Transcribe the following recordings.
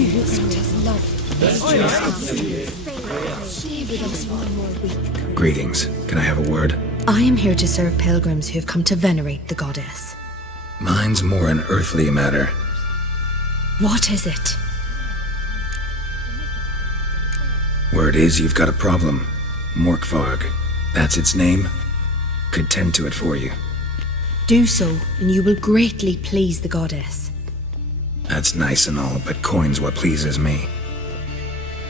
You grant us love. Stay with us one more week. Greetings. Can I have a word? I am here to serve pilgrims who have come to venerate the goddess. Mine's more an earthly matter. What is it? Word is you've got a problem. Morkvarg. That's its name? Could tend to it for you. Do so, and you will greatly please the goddess. That's nice and all, but coin's what pleases me.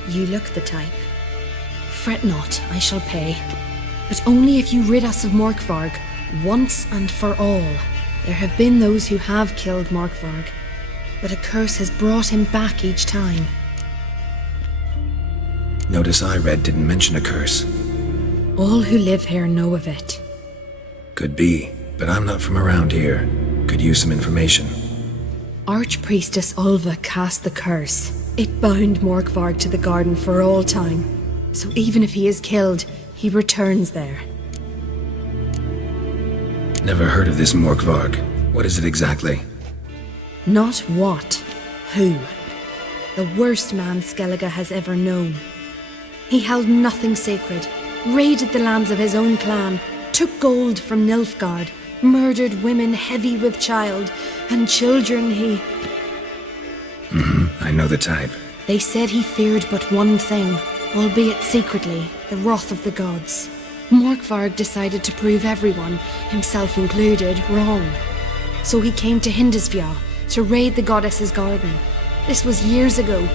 You look the type. Fret not, I shall pay. But only if you rid us of Morkvarg, once and for all. There have been those who have killed Morkvarg, but a curse has brought him back each time. Notice I read didn't mention a curse. All who live here know of it. Could be, but I'm not from around here. Could use some information. Archpriestess Ulva cast the curse. It bound Morkvarg to the garden for all time. So even if he is killed, he returns there. Never heard of this Morkvarg. What is it exactly? Not what, who. The worst man Skellige has ever known. He held nothing sacred, raided the lands of his own clan, took gold from Nilfgaard, murdered women heavy with child, and children he... I know the type. They said he feared but one thing, albeit secretly, the wrath of the gods. Morkvarg decided to prove everyone, himself included, wrong. So he came to Hindisvja to raid the goddess's garden. This was years ago.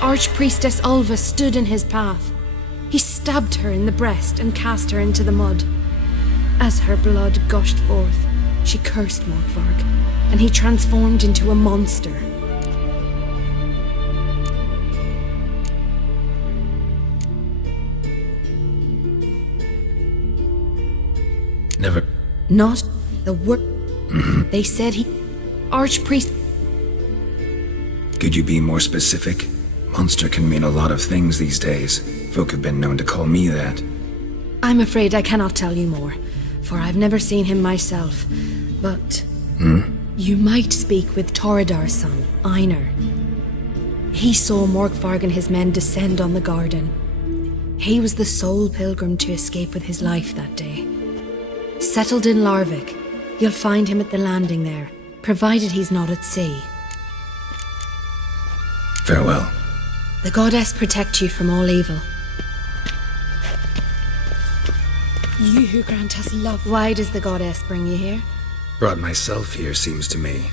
Archpriestess Ulva stood in his path. He stabbed her in the breast and cast her into the mud. As her blood gushed forth, she cursed Morkvarg, and he transformed into a monster. Never... Not the word. They said he... Archpriest... Could you be more specific? Monster can mean a lot of things these days. Folk have been known to call me that. I'm afraid I cannot tell you more, for I've never seen him myself. But... You might speak with Toradar's son, Einar. He saw Morkvarg and his men descend on the garden. He was the sole pilgrim to escape with his life that day. Settled in Larvik, you'll find him at the landing there, provided he's not at sea. Farewell. The goddess protect you from all evil. You who grant us love. Why does the goddess bring you here? Brought myself here, seems to me.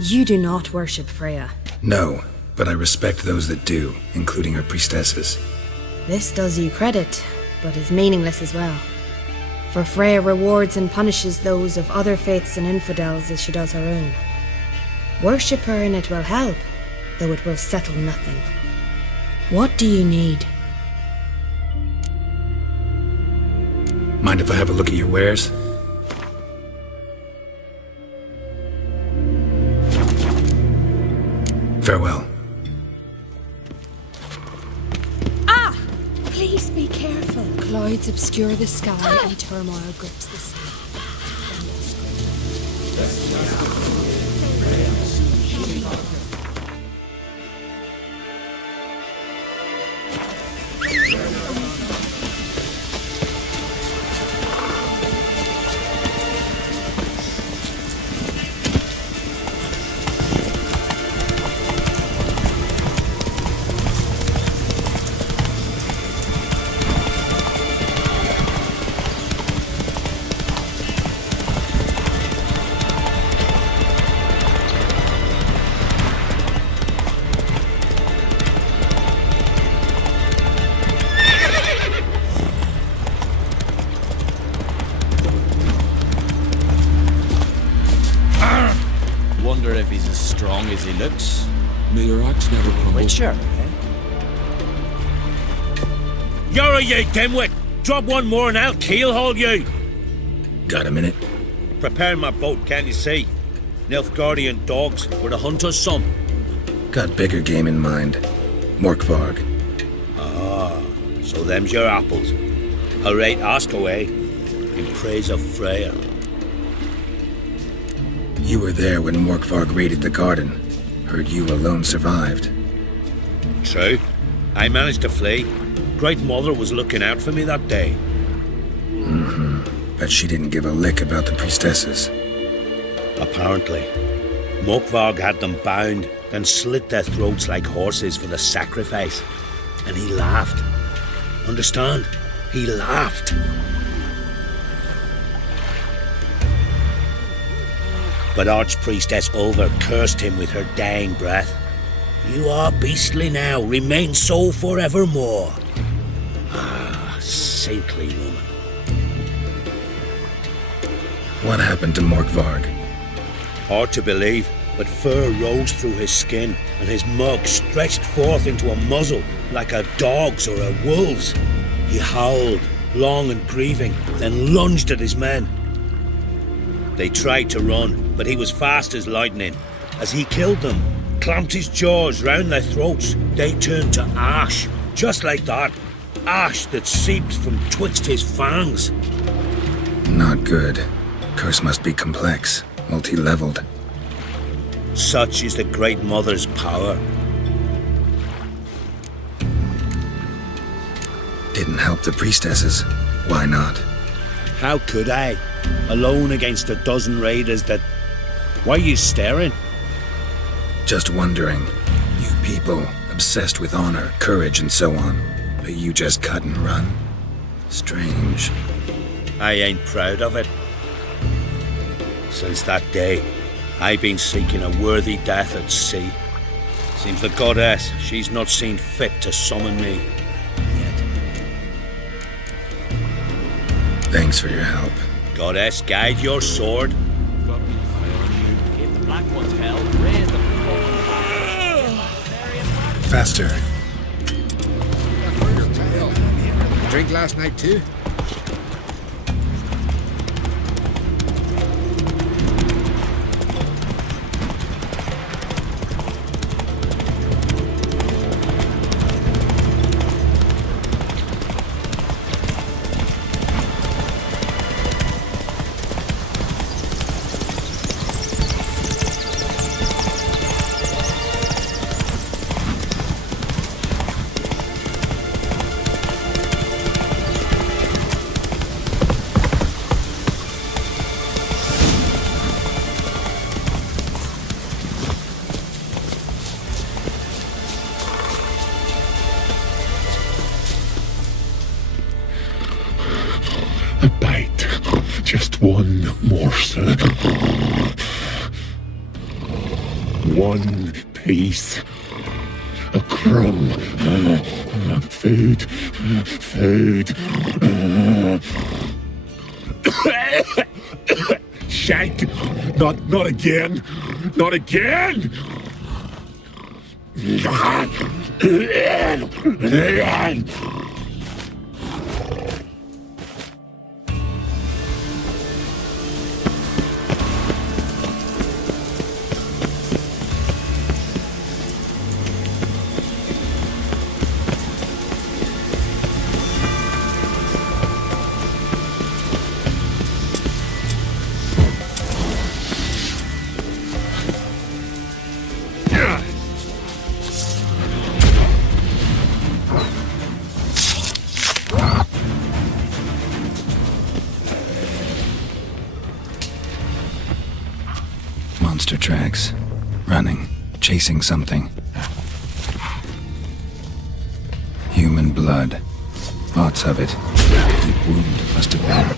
You do not worship Freya. No, but I respect those that do, including her priestesses. This does you credit, but is meaningless as well. For Freya rewards and punishes those of other faiths and infidels as she does her own. Worship her and it will help, though it will settle nothing. What do you need? Mind if I have a look at your wares? Farewell. Ah! Please be careful. Clouds obscure the sky and turmoil grips the sea. Wonder if he's as strong as he looks. May your axe never crumble. Witcher, eh? You're you dimwit! Drop one more and I'll keelhaul you! Got a minute? Prepare my boat, can't you see? Nilfgaardian dogs were the hunter's son. Got bigger game in mind. Morkvarg. Ah, so them's your apples. Alright, ask away. In praise of Freya. You were there when Morkvarg raided the garden. Heard you alone survived. True. I managed to flee. Great Mother was looking out for me that day. But she didn't give a lick about the priestesses. Apparently. Morkvarg had them bound, then slit their throats like horses for the sacrifice. And he laughed. Understand? He laughed. But Archpriestess Ulver cursed him with her dying breath. You are beastly now, remain so forevermore. Ah, saintly woman. What happened to Morkvarg? Hard to believe, but fur rose through his skin, and his mug stretched forth into a muzzle like a dog's or a wolf's. He howled, long and grieving, then lunged at his men. They tried to run, but he was fast as lightning. As he killed them, clamped his jaws round their throats, they turned to ash, just like that. Ash that seeped from twixt his fangs. Not good. Curse must be complex, multi-leveled. Such is the Great Mother's power. Didn't help the priestesses. Why not? How could I? Alone against a dozen raiders that... Why are you staring? Just wondering. You people, obsessed with honor, courage, and so on. But you just cut and run? Strange. I ain't proud of it. Since that day, I've been seeking a worthy death at sea. Seems the goddess, she's not seen fit to summon me yet. Thanks for your help. Goddess, guide your sword. If the black one's held, raise the Faster. Drink last night too? A bite. Just one morsel. One piece. A crumb. Food. Food. Shank. Not again. Not again. Monster tracks. Running. Chasing something. Human blood. Lots of it. Deep wound must have been.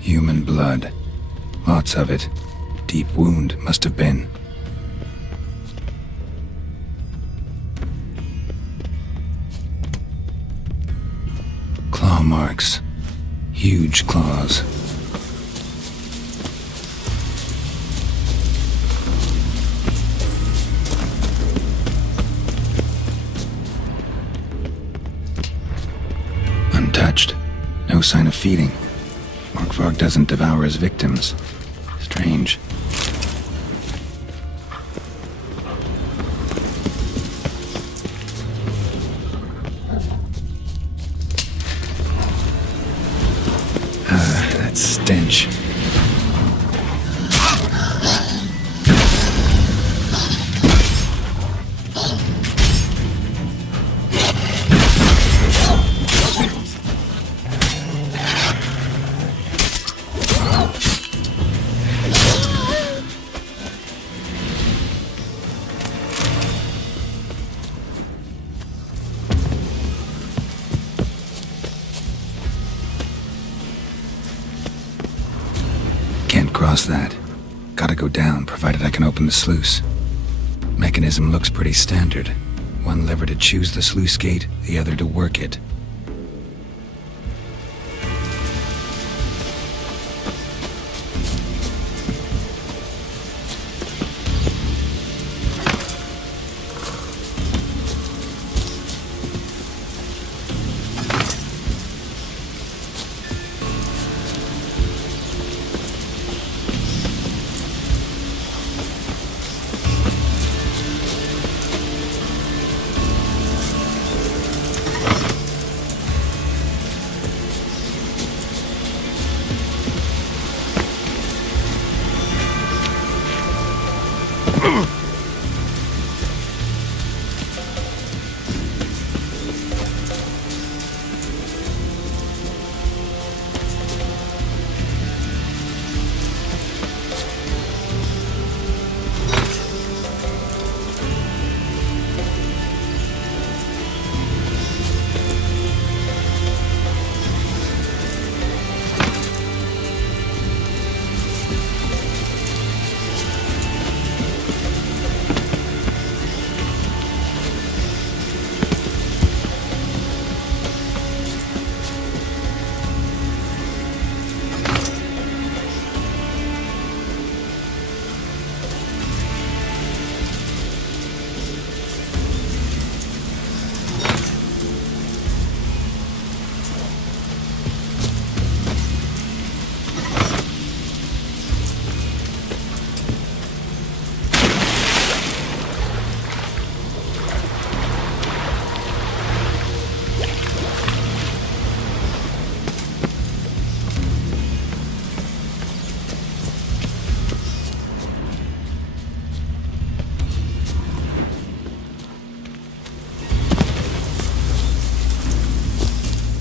Human blood. Lots of it. Deep wound must have been. Claw marks. Huge claws. Untouched. No sign of feeding. Morkvarg Morkvarg doesn't devour his victims. Strange. That stench. Can't cross that. Gotta go down, provided I can open the sluice. Mechanism looks pretty standard. One lever to choose the sluice gate, the other to work it.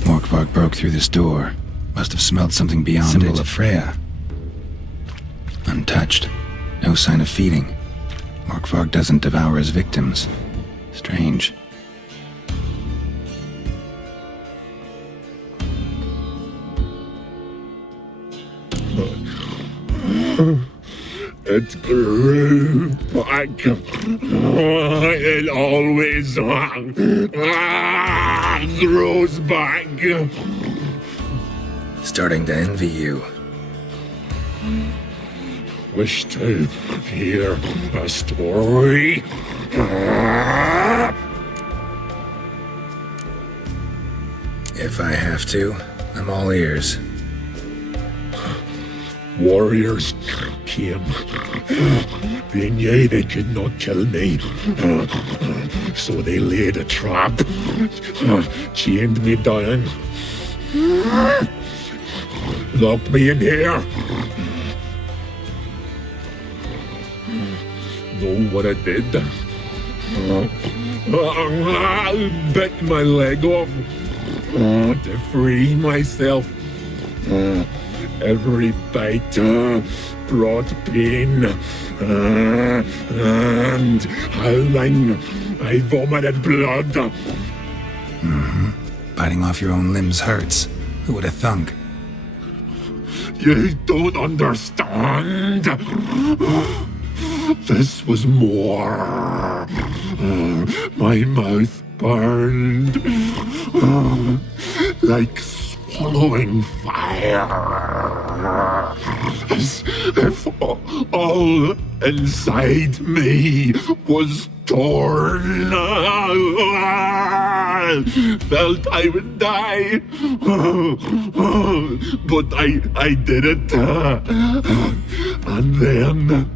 Morkvarg broke through this door. Must have smelled something beyond it. Symbol of Freya. Untouched. No sign of feeding. Morkvarg doesn't devour his victims. Strange. It grew back. It always grows back. Starting to envy you. Wish to hear a story? If I have to, I'm all ears. Warriors came. They knew they could not kill me. So they laid a trap. Chained me down. Locked me in here. Know what I did? Bit my leg off to free myself. Every bite brought pain, and howling, I vomited blood. Biting off your own limbs hurts. Who would have thunk? You don't understand. This was more. My mouth burned like swallowing fire. if all inside me was torn, felt I would die, but I did it, and then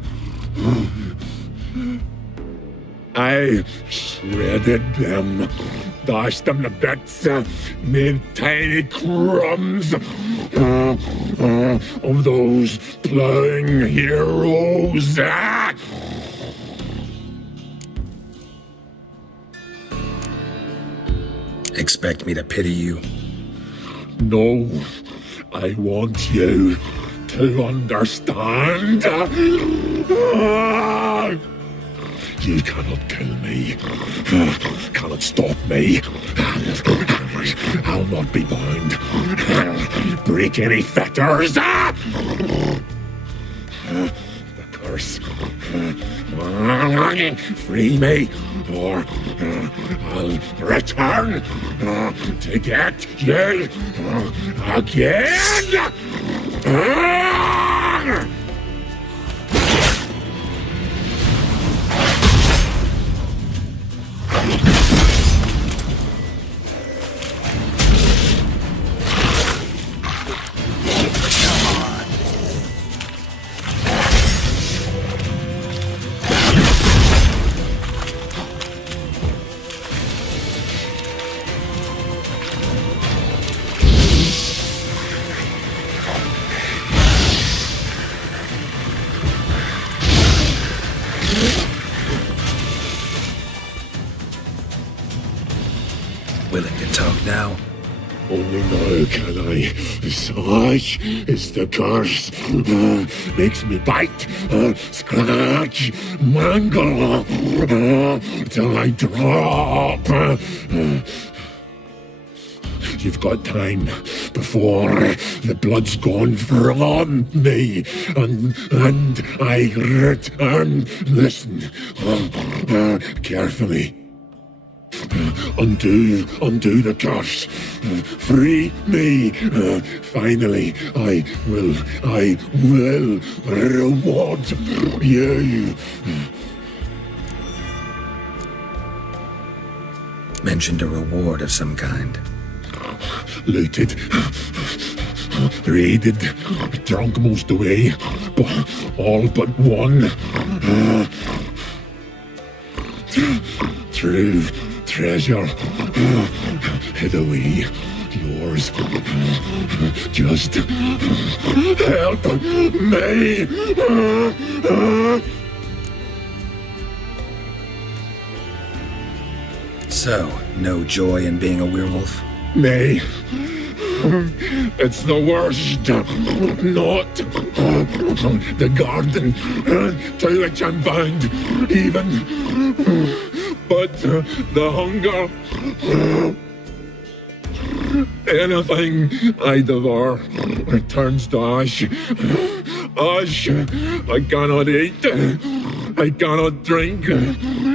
I shredded them, dashed them to bits, made tiny crumbs of those plowing heroes. Expect me to pity you? No, I want you to understand. You cannot kill me, cannot stop me. I'll not be bound. Break any fetters. The curse. Free me, or I'll return to get you again. Willing to talk now? Only now can I. Such is the curse. Makes me bite, scratch, mangle, till I drop. You've got time before the blood's gone from me, and I return. Listen, carefully. Undo the curse. Free me. Finally, I will reward you. Mentioned a reward of some kind. Looted, raided, drunk most away, all but one. True treasure hid away. Yours. Just help me. So, no joy in being a werewolf? Nay. It's the worst. Not the garden to which I'm bound, even. But the hunger. Anything I devour returns to ash. Ash I cannot eat. I cannot drink.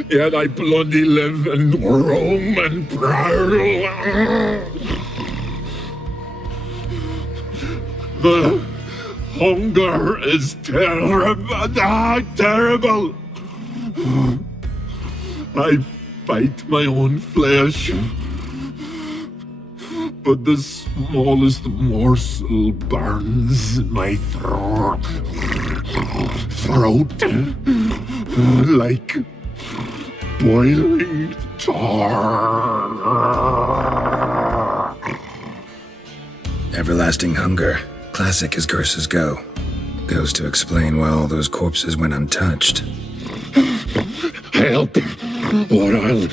Yet I bloody live and roam and prowl. The hunger is terrible. Terrible. I bite my own flesh, but the smallest morsel burns my throat like boiling tar. Everlasting hunger. Classic as curses go. Goes to explain why all those corpses went untouched. Help, or I'll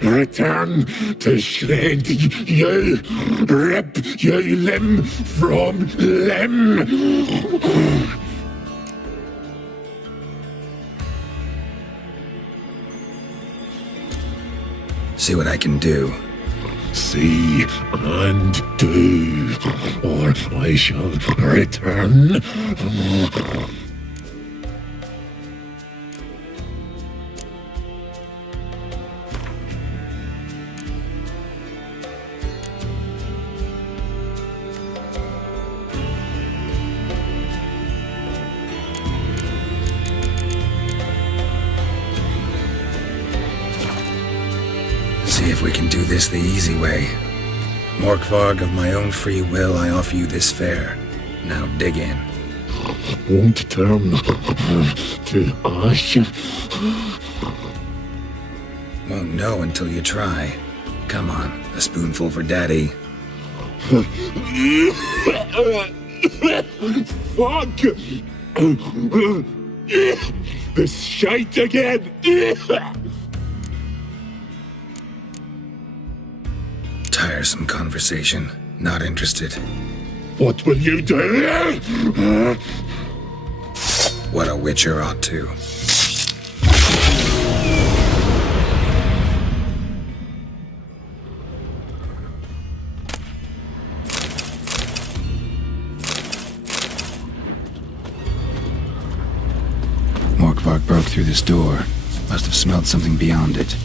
return to shred you, rip you limb from limb. See what I can do. See and do, or I shall return. if we can do this the easy way. Morkvarg, of my own free will, I offer you this fare. Now dig in. Won't turn to ash. Won't know until you try. Come on, a spoonful for Daddy. Fuck! This shite again! Tiresome conversation. Not interested. What will you do? What a witcher ought to. Morkvarg broke through this door. Must have smelled something beyond it.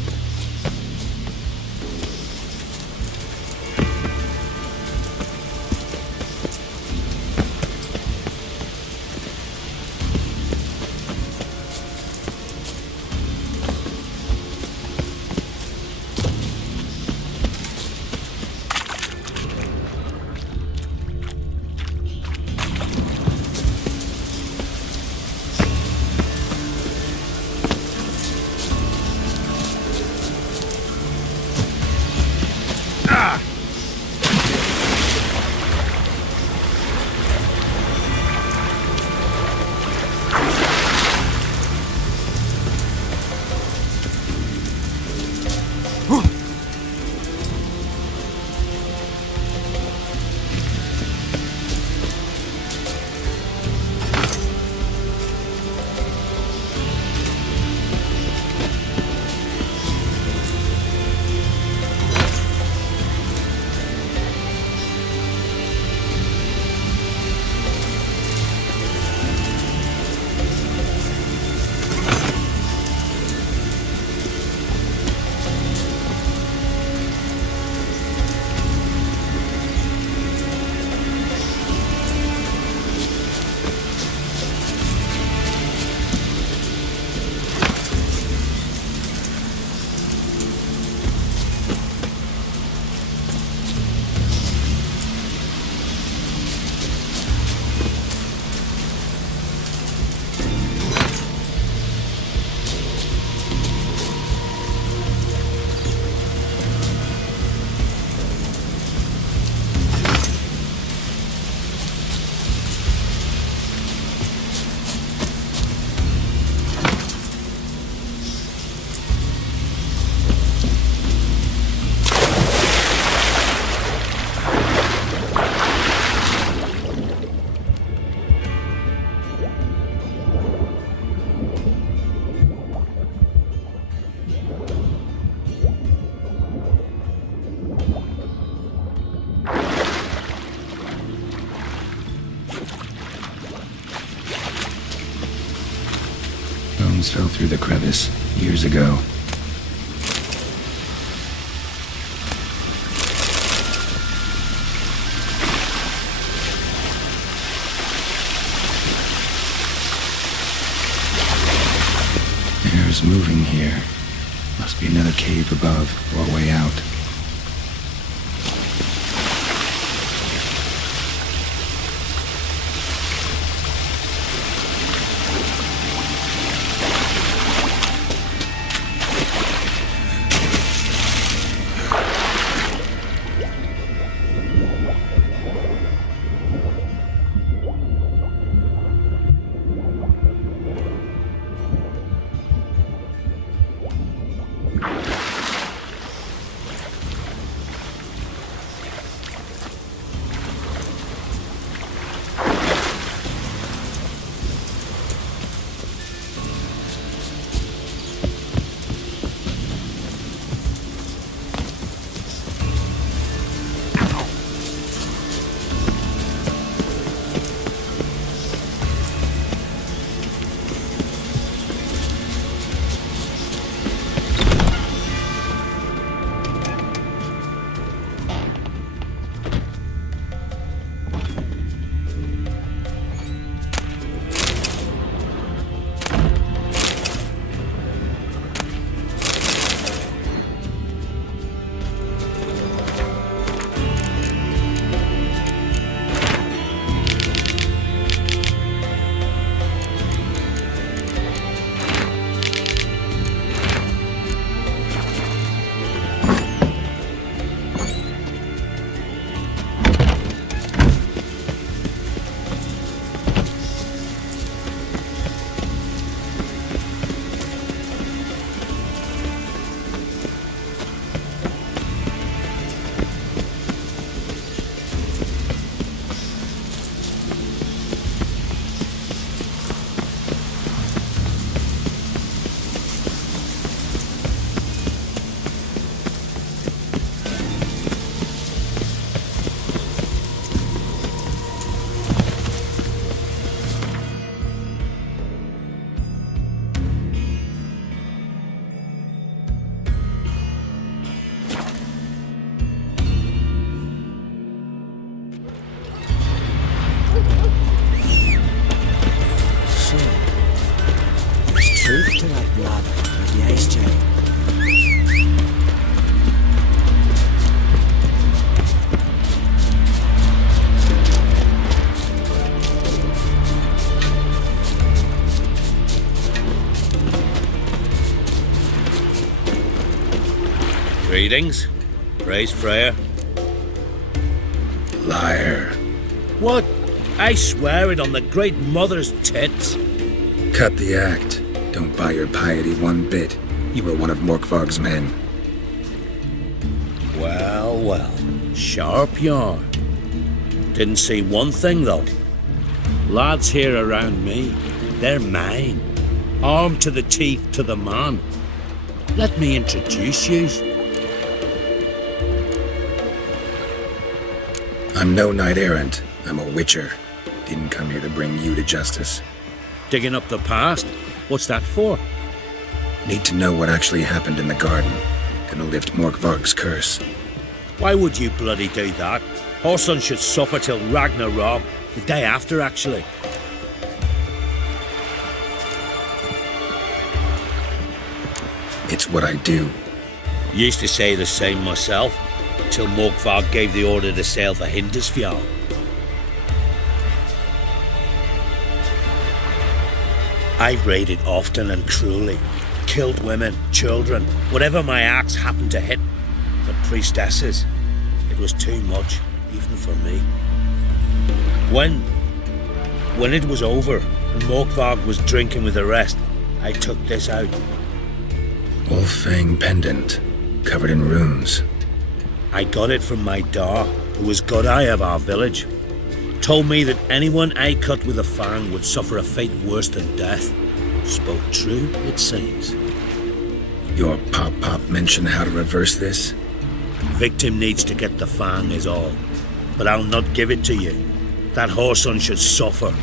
Bones fell through the crevice years ago. Air's moving here. Must be another cave above or a way out. truth to that lad, yes, Jay. Greetings. Praise Freya. Liar. What? I swear it on the Great Mother's tits. Cut the act. Don't buy your piety one bit. You were one of Morkvarg's men. Well, well. Sharp yarn. Didn't see one thing, though. Lads here around me, they're mine. Armed to the teeth to the man. Let me introduce you. I'm no knight-errant. I'm a witcher. Didn't come here to bring you to justice. Digging up the past? What's that for? Need to know what actually happened in the garden. Gonna lift Morkvarg's curse. Why would you bloody do that? Horson should suffer till Ragnarok. The day after, actually. It's what I do. Used to say the same myself, till Morkvarg gave the order to sail for Hindisfjall. I've raided often and cruelly, killed women, children, whatever my axe happened to hit. But priestesses, it was too much, even for me. When it was over and Morkvarg was drinking with the rest, I took this out. Wolf-Fang pendant, covered in runes. I got it from my da, who was Godai of our village. Told me that anyone I cut with a fang would suffer a fate worse than death. Spoke true, it seems. Your pop-pop mentioned how to reverse this? Victim needs to get the fang is all. But I'll not give it to you. That Horson should suffer.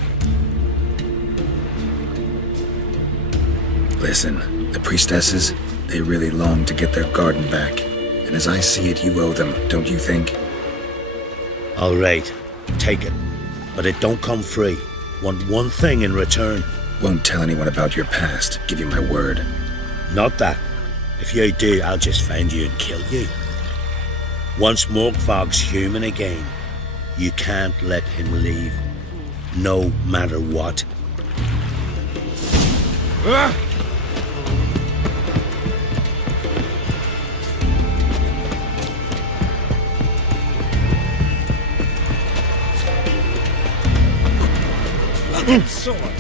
Listen, the priestesses, they really long to get their garden back. And as I see it, you owe them, don't you think? All right, take it. But it don't come free. Want one thing in return. Won't tell anyone about your past, give you my word. Not that. If you do, I'll just find you and kill you. Once Morkvarg's human again, you can't let him leave. No matter what. Sword.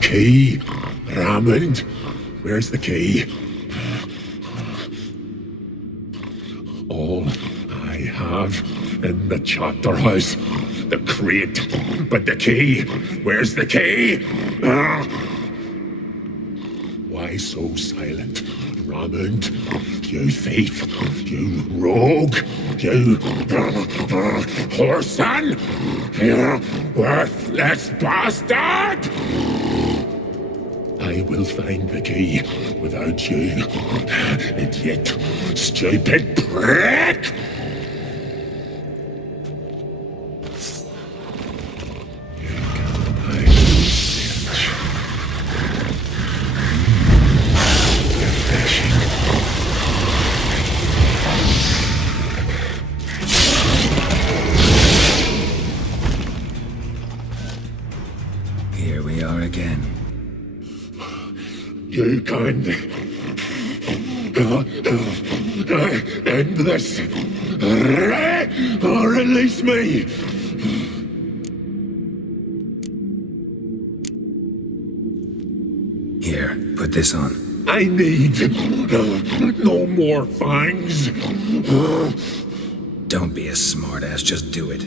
Key? Ramond? Where's the key? All I have in the chapter house. The crate. But the key? Where's the key? Why so silent? Ramond, you thief, you rogue, you whoreson, you worthless bastard! I will find the key without you, idiot, stupid prick! Here we are again. You can End this. Or release me. Here, put this on. I need no more fangs. Don't be a smartass, just do it.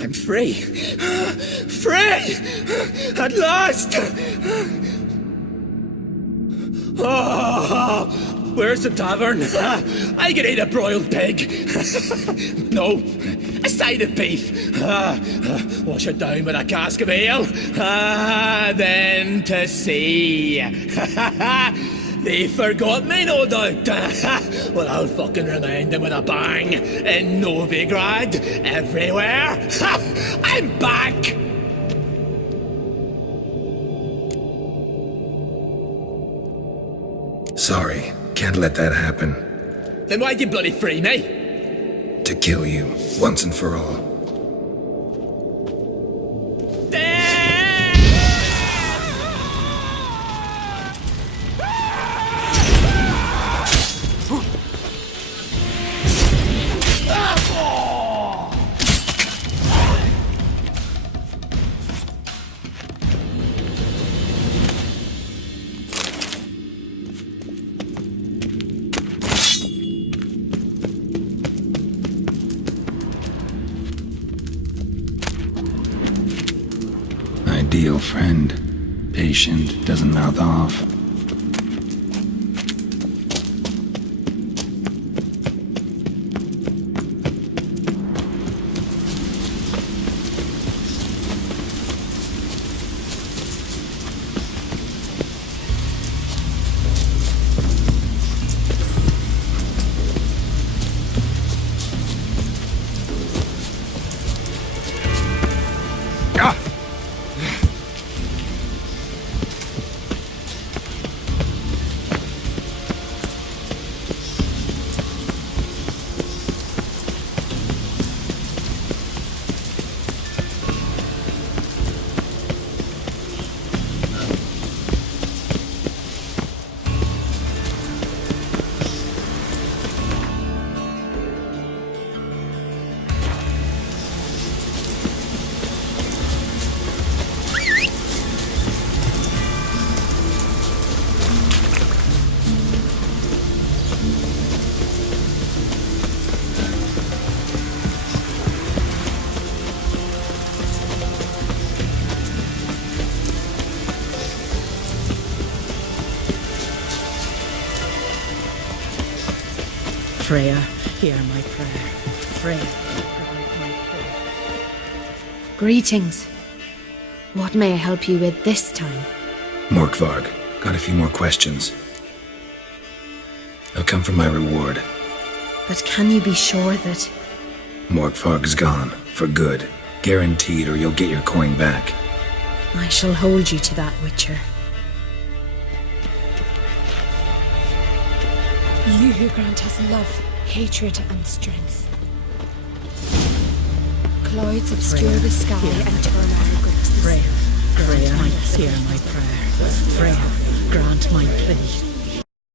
I'm free. Free! At last! Oh, where's the tavern? I can eat a broiled pig. No, a side of beef. Wash it down with a cask of ale. Then to sea. They forgot me, no doubt. Well, I'll fucking remind them with a bang. In Novigrad, everywhere. I'm back! Sorry, can't let that happen. Then why'd you bloody free me? To kill you, once and for all. Ideal friend. Patient, doesn't mouth off. Freya, hear my prayer. Freya, grant my prayer. Greetings. What may I help you with this time? Morkvarg, got a few more questions. I'll come for my reward. But can you be sure that... Morkvarg's gone, for good. Guaranteed, or you'll get your coin back. I shall hold you to that, Witcher. You who grant us love, hatred, and strength. Clouds obscure the sky and turn our goods. Freya, hear my prayer. Freya, grant my plea.